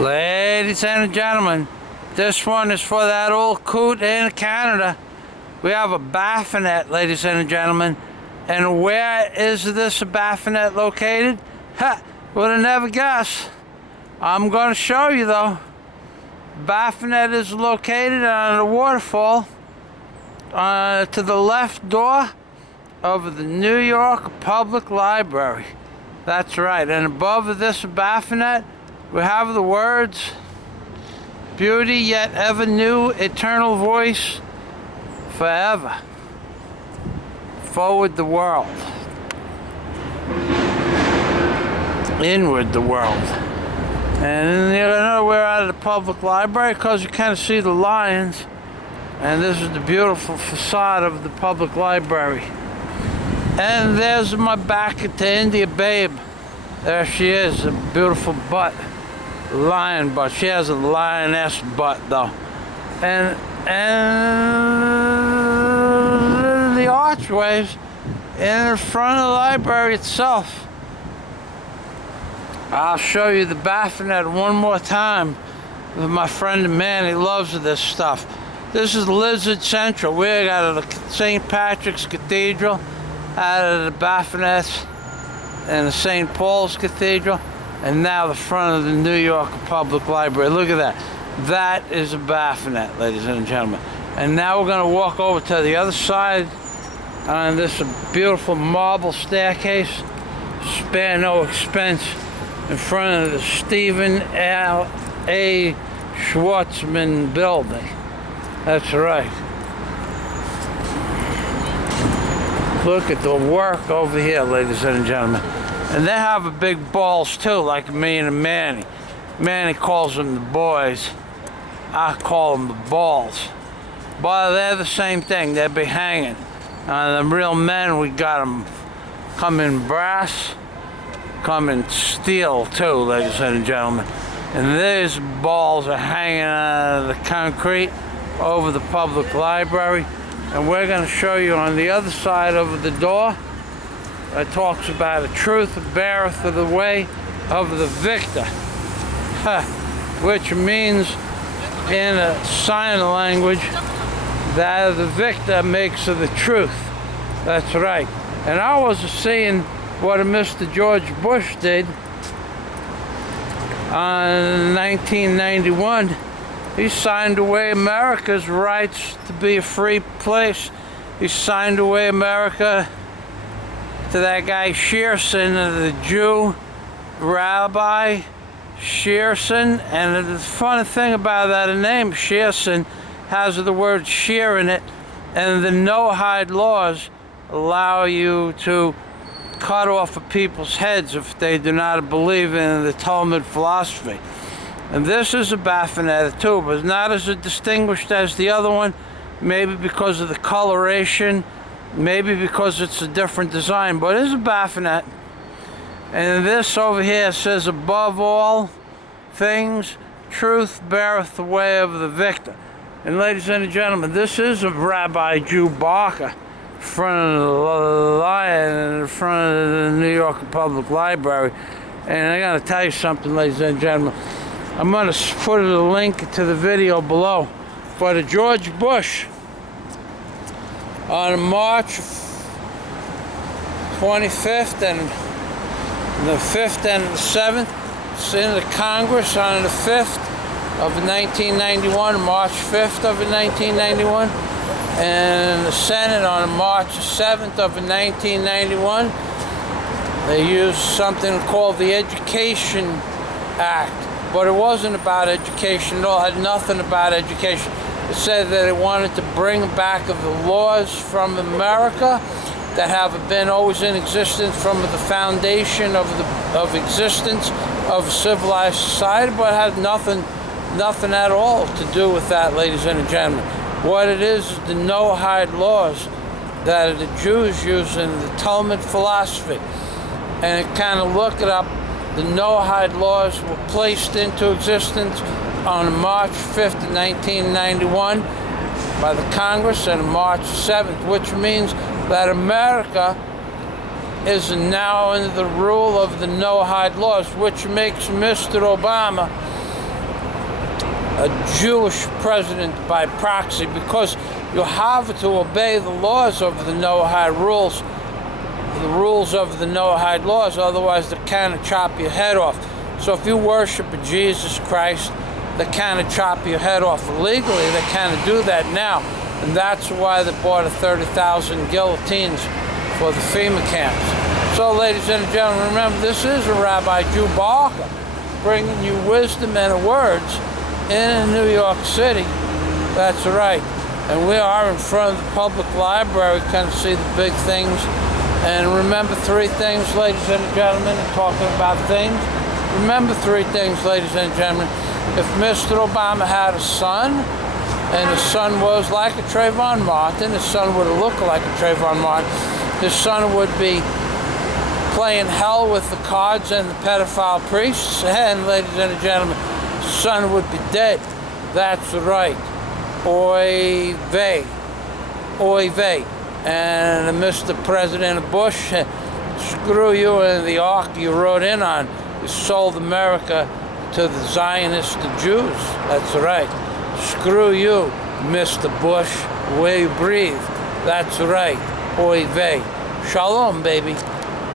Ladies and gentlemen, this one is for that old Coot in Canada. We have a Baphomet, ladies and gentlemen. And where is this Baphomet located? Ha! Would have never guessed. I'm going to show you though. Baphomet is located on a waterfall to the left door of the New York Public Library. That's right. And above this Baphomet, we have the words, "Beauty yet ever new, eternal voice, forever. Forward the world. Inward the world." And you know we're out of the public library because you kind of see the lions. And this is the beautiful facade of the public library. And there's my back to India babe. There she is, a beautiful butt. Lion butt. She has a lioness butt though. And the archways in front of the library itself. I'll show you the Baphomet one more time with my friend Manny. He loves this stuff. This is Lizard Central. We got the St. Patrick's Cathedral out of the Baphomet and the St. Paul's Cathedral, and now the front of the New York Public Library. Look at that. That is a Baphomet, ladies and gentlemen. And now we're going to walk over to the other side on this beautiful marble staircase, spare no expense, in front of the Stephen A. Schwartzman building. That's right. Look at the work over here, ladies and gentlemen. And they have a big balls too, like me and Manny. Manny calls them the boys. I call them the balls. But they're the same thing. They'll be hanging. The real men, we got them come in brass, come in steel too, ladies and gentlemen. And these balls are hanging out of the concrete over the public library. And we're going to show you on the other side of the door. It talks about the truth beareth the way of the victor, which means in a sign language that the victor makes of the truth. That's right. And I was seeing what Mr. George Bush did in 1991. He signed away America's rights to be a free place. He signed away America to that guy Schneerson, the Jew, Rabbi Schneerson. And the funny thing about that name, Schneerson, has the word shear in it. And the Noahide laws allow you to cut off of people's heads if they do not believe in the Talmud philosophy. And this is a Baphomet too, but it's not as distinguished as the other one, maybe because of the coloration, maybe because it's a different design, but it is a Baphomet. And this over here says, "Above all things, truth beareth the way of the victor." And ladies and gentlemen, this is a Rabbi Jew Barker in front of the lion in front of the New York Public Library. And I gotta tell you something, ladies and gentlemen. I'm going to put a link to the video below. For the George Bush, on March 25th and the 5th and the 7th, it's in the Congress on the 5th of 1991, March 5th of 1991, and the Senate on March 7th of 1991. They used something called the Education Act. But it wasn't about education at all. It had nothing about education. It said that it wanted to bring back of the laws from America that have been always in existence from the foundation of existence of civilized society, but it had nothing at all to do with that, ladies and gentlemen. What it is the Noahide laws that the Jews use in the Talmud philosophy. And it kind of look it up. The Noahide laws were placed into existence on March 5th, 1991 by the Congress and March 7th, which means that America is now under the rule of the Noahide laws, which makes Mr. Obama a Jewish president by proxy, because you have to obey the laws of the Noahide rules, the rules of the Noahide laws, otherwise they kind of chop your head off. So if you worship Jesus Christ, they kind of chop your head off. Legally, they kind of do that now, and that's why they bought 30,000 guillotines for the FEMA camps. So, ladies and gentlemen, remember, this is a Rabbi Jew Barker bringing you wisdom and words in New York City. That's right. And we are in front of the public library, kind of see the big things. And remember three things, ladies and gentlemen, talking about things. Remember three things, ladies and gentlemen. If Mr. Obama had a son, and his son was like a Trayvon Martin, his son would have looked like a Trayvon Martin, his son would be playing hell with the cards and the pedophile priests, and ladies and gentlemen, his son would be dead. That's right. Oy vey. Oy vey. And Mr. President Bush, screw you and the ark you rode in on. You sold America to the Zionists, the Jews. That's right. Screw you, Mr. Bush, where you breathe. That's right. Oy vey. Shalom, baby.